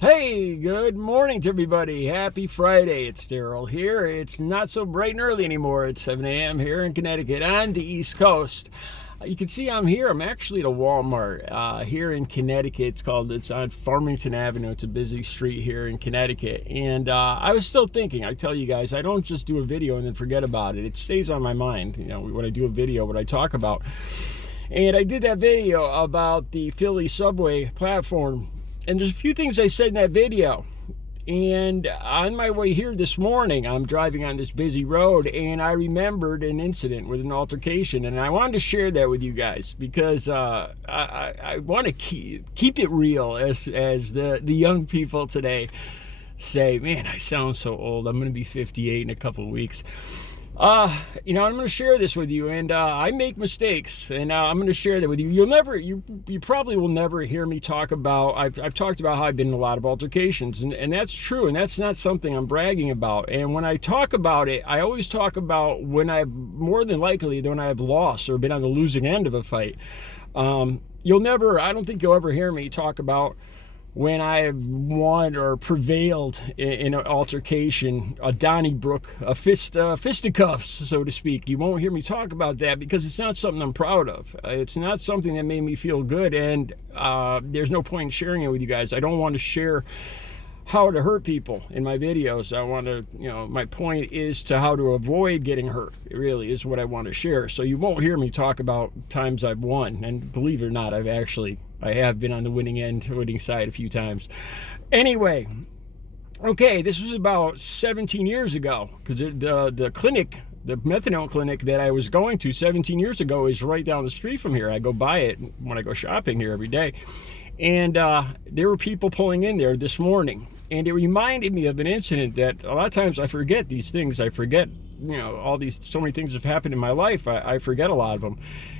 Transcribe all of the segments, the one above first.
Hey, good morning to everybody. Happy Friday. It's Daryl here. It's not so bright and early anymore. It's 7 a.m. here in Connecticut on the East Coast. You can see I'm here. I'm actually at a Walmart here in Connecticut. It's on Farmington Avenue. It's a busy street here in Connecticut. And I was still thinking, I tell you guys, I don't just do a video and then forget about it. It stays on my mind, when I do a video, what I talk about. And I did that video about the Philly subway platform. And there's a few things I said in that video. And on my way here this morning, I'm driving on this busy road, and I remembered an incident with an altercation. And I wanted to share that with you guys because I want to keep it real, as the young people today say. Man, I sound so old. I'm going to be 58 in a couple of weeks. I'm going to share this with you, and I make mistakes, and I'm going to share that with you. You probably will never hear me talk about, I've talked about how I've been in a lot of altercations, and that's true, and that's not something I'm bragging about. And when I talk about it, I always talk about more than likely when I have lost or been on the losing end of a fight. I don't think you'll ever hear me talk about when I have won or prevailed in an altercation, a Donnybrook, a fisticuffs, so to speak. You won't hear me talk about that because it's not something I'm proud of. It's not something that made me feel good, and there's no point in sharing it with you guys. I don't want to share how to hurt people in my videos. My point is to how to avoid getting hurt. It really is what I want to share. So you won't hear me talk about times I've won, and believe it or not, I have been on the winning side a few times. Anyway, okay, this was about 17 years ago, because the clinic, the methadone clinic that I was going to 17 years ago is right down the street from here. I go by it when I go shopping here every day. And there were people pulling in there this morning. And it reminded me of an incident that a lot of times I forget these things. I forget, so many things have happened in my life. I forget a lot of them.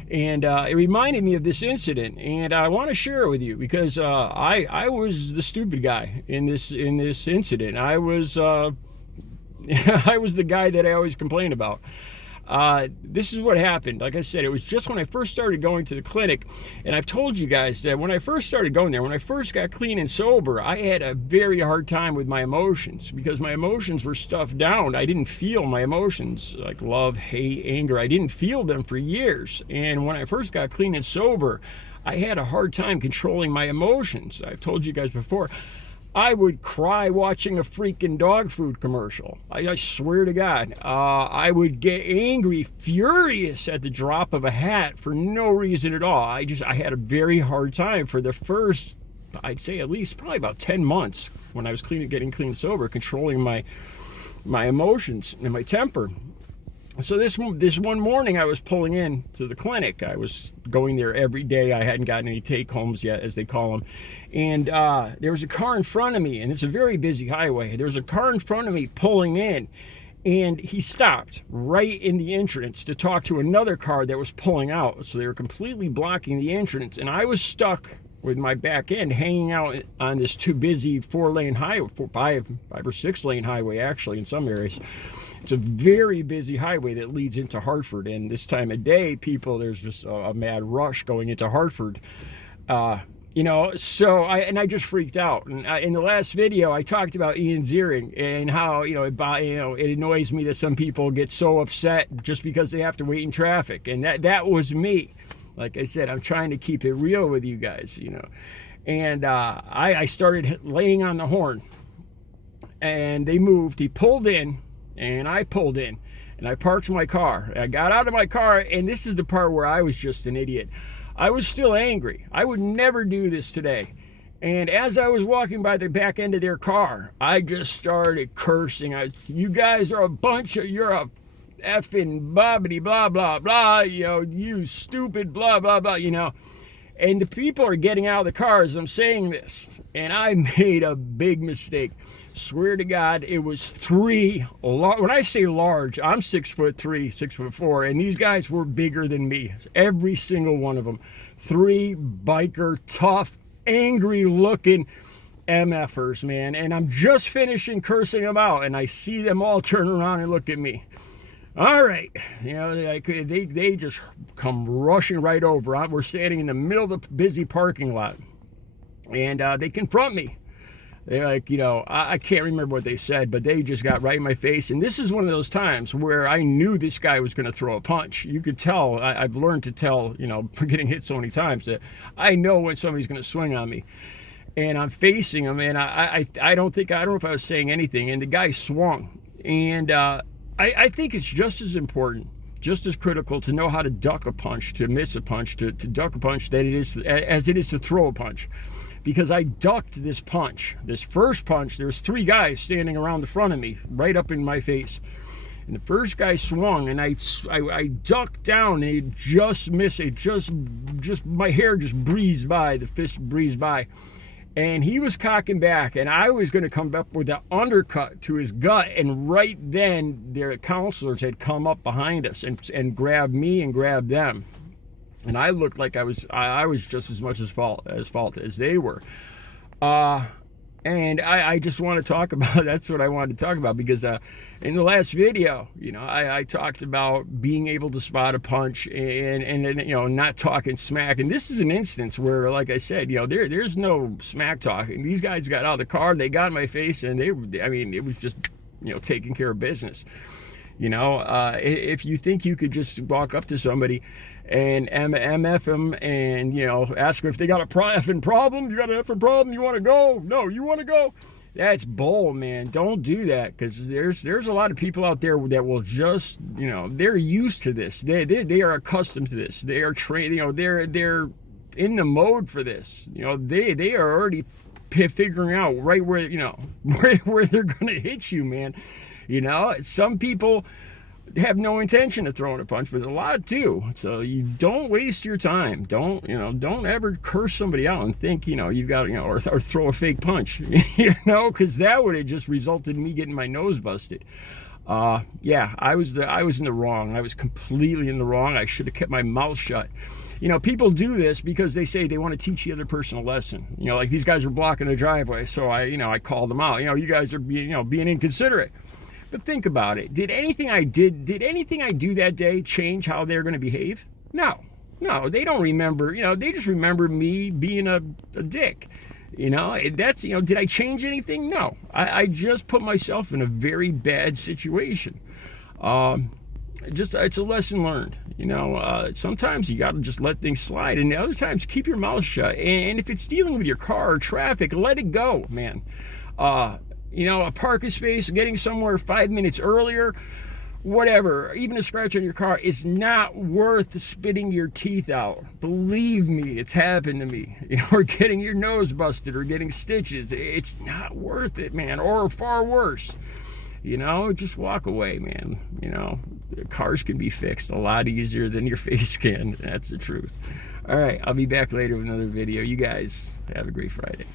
And it reminded me of this incident, and I want to share it with you because I was the stupid guy in this incident. I was I was the guy that I always complain about. This is what happened. Like I said, it was just when I first started going to the clinic, and I've told you guys that when I first started going there, when I first got clean and sober, I had a very hard time with my emotions because my emotions were stuffed down. I didn't feel my emotions like love, hate, anger. I didn't feel them for years. And when I first got clean and sober, I had a hard time controlling my emotions. I've told you guys before, I would cry watching a freaking dog food commercial. I swear to God. I would get angry, furious at the drop of a hat for no reason at all. I had a very hard time for the first, I'd say at least probably about 10 months when I was getting clean and sober, controlling my emotions and my temper. So this one morning I was pulling in to the clinic. I was going there every day. I hadn't gotten any take-homes yet, as they call them. And there was a car in front of me, and it's a very busy highway. There was a car in front of me pulling in, and he stopped right in the entrance to talk to another car that was pulling out. So they were completely blocking the entrance, and I was stuck with my back end hanging out on this too busy 4-lane highway, 5 or 6-lane highway, actually, in some areas. It's a very busy highway that leads into Hartford, and this time of day, there's just a mad rush going into Hartford. So I just freaked out. And in the last video, I talked about IAN ZIERING and how, it annoys me that some people get so upset just because they have to wait in traffic. And that was me. Like I said, I'm trying to keep it real with you guys, And I started laying on the horn, and they moved. He pulled in, and I pulled in, and I parked my car. I got out of my car, and this is the part where I was just an idiot. I was still angry. I would never do this today. And as I was walking by the back end of their car, I just started cursing. You guys are you're a effing bobbity blah, blah, blah, you stupid blah, blah, blah, And the people are getting out of the car as I'm saying this. And I made a big mistake. Swear to God, it was 3 when I say large, I'm 6'3", 6'4", and these guys were bigger than me. Every single one of them. 3 biker, tough, angry looking MFers, man. And I'm just finishing cursing them out, and I see them all turn around and look at me. All right, they just come rushing right over. We're standing in the middle of the busy parking lot, and they confront me. They're like, you know, I can't remember what they said, but they just got right in my face. And this is one of those times where I knew this guy was going to throw a punch. You could tell. I've learned to tell, you know, for getting hit so many times, that I know when somebody's going to swing on me. And I'm facing him, and I don't know if I was saying anything. And the guy swung. And I think it's just as important, just as critical to know how to duck a punch, to miss a punch, to duck a punch, as it is to throw a punch. Because I ducked this punch, this first punch. There was 3 guys standing around the front of me, right up in my face. And the first guy swung, and I ducked down, and it just missed. It just my hair just breezed by, the fist breezed by. And he was cocking back, and I was going to come up with an undercut to his gut. And right then, their counselors had come up behind us and grabbed me and grabbed them. And I looked like I was just as much as fault as they were. And I just want to talk about, that's what I wanted to talk about, because in the last video, you know, I talked about being able to spot a punch and you know, not talking smack. And this is an instance where, like I said, you know, there's no smack talking. These guys got out of the car, they got in my face, and I mean, it was just, you know, taking care of business. You know, if you think you could just walk up to somebody and MF them and, you know, ask them if they got a effing problem, you got an effing problem, you want to go? No, you want to go? That's bull, man. Don't do that, because there's a lot of people out there that will just, you know, they're used to this. They are accustomed to this. They are trained, you know, they're in the mode for this. You know, they are already figuring out right where, you know, where they're going to hit you, man. You know, some people have no intention of throwing a punch, but a lot do. So you don't waste your time. Don't ever curse somebody out and think, you know, you've got, you know, or throw a fake punch, you know, because that would have just resulted in me getting my nose busted. Yeah, I was in the wrong. I was completely in the wrong. I should have kept my mouth shut. You know, people do this because they say they want to teach the other person a lesson. You know, like these guys are blocking the driveway, so I called them out. You know, you guys are being inconsiderate. But think about it. Did anything I do that day change how they're going to behave? No, they don't remember. You know, they just remember me being a dick. You know, that's, you know, did I change anything? No, I just put myself in a very bad situation. It's a lesson learned. You know, sometimes you got to just let things slide, and other times keep your mouth shut. And if it's dealing with your car or traffic, let it go, man. You know, a parking space, getting somewhere 5 minutes earlier, whatever, even a scratch on your car, it's not worth spitting your teeth out. Believe me, it's happened to me. You know, or getting your nose busted or getting stitches. It's not worth it, man, or far worse. You know, just walk away, man. You know, cars can be fixed a lot easier than your face can. That's the truth. All right, I'll be back later with another video. You guys have a great Friday.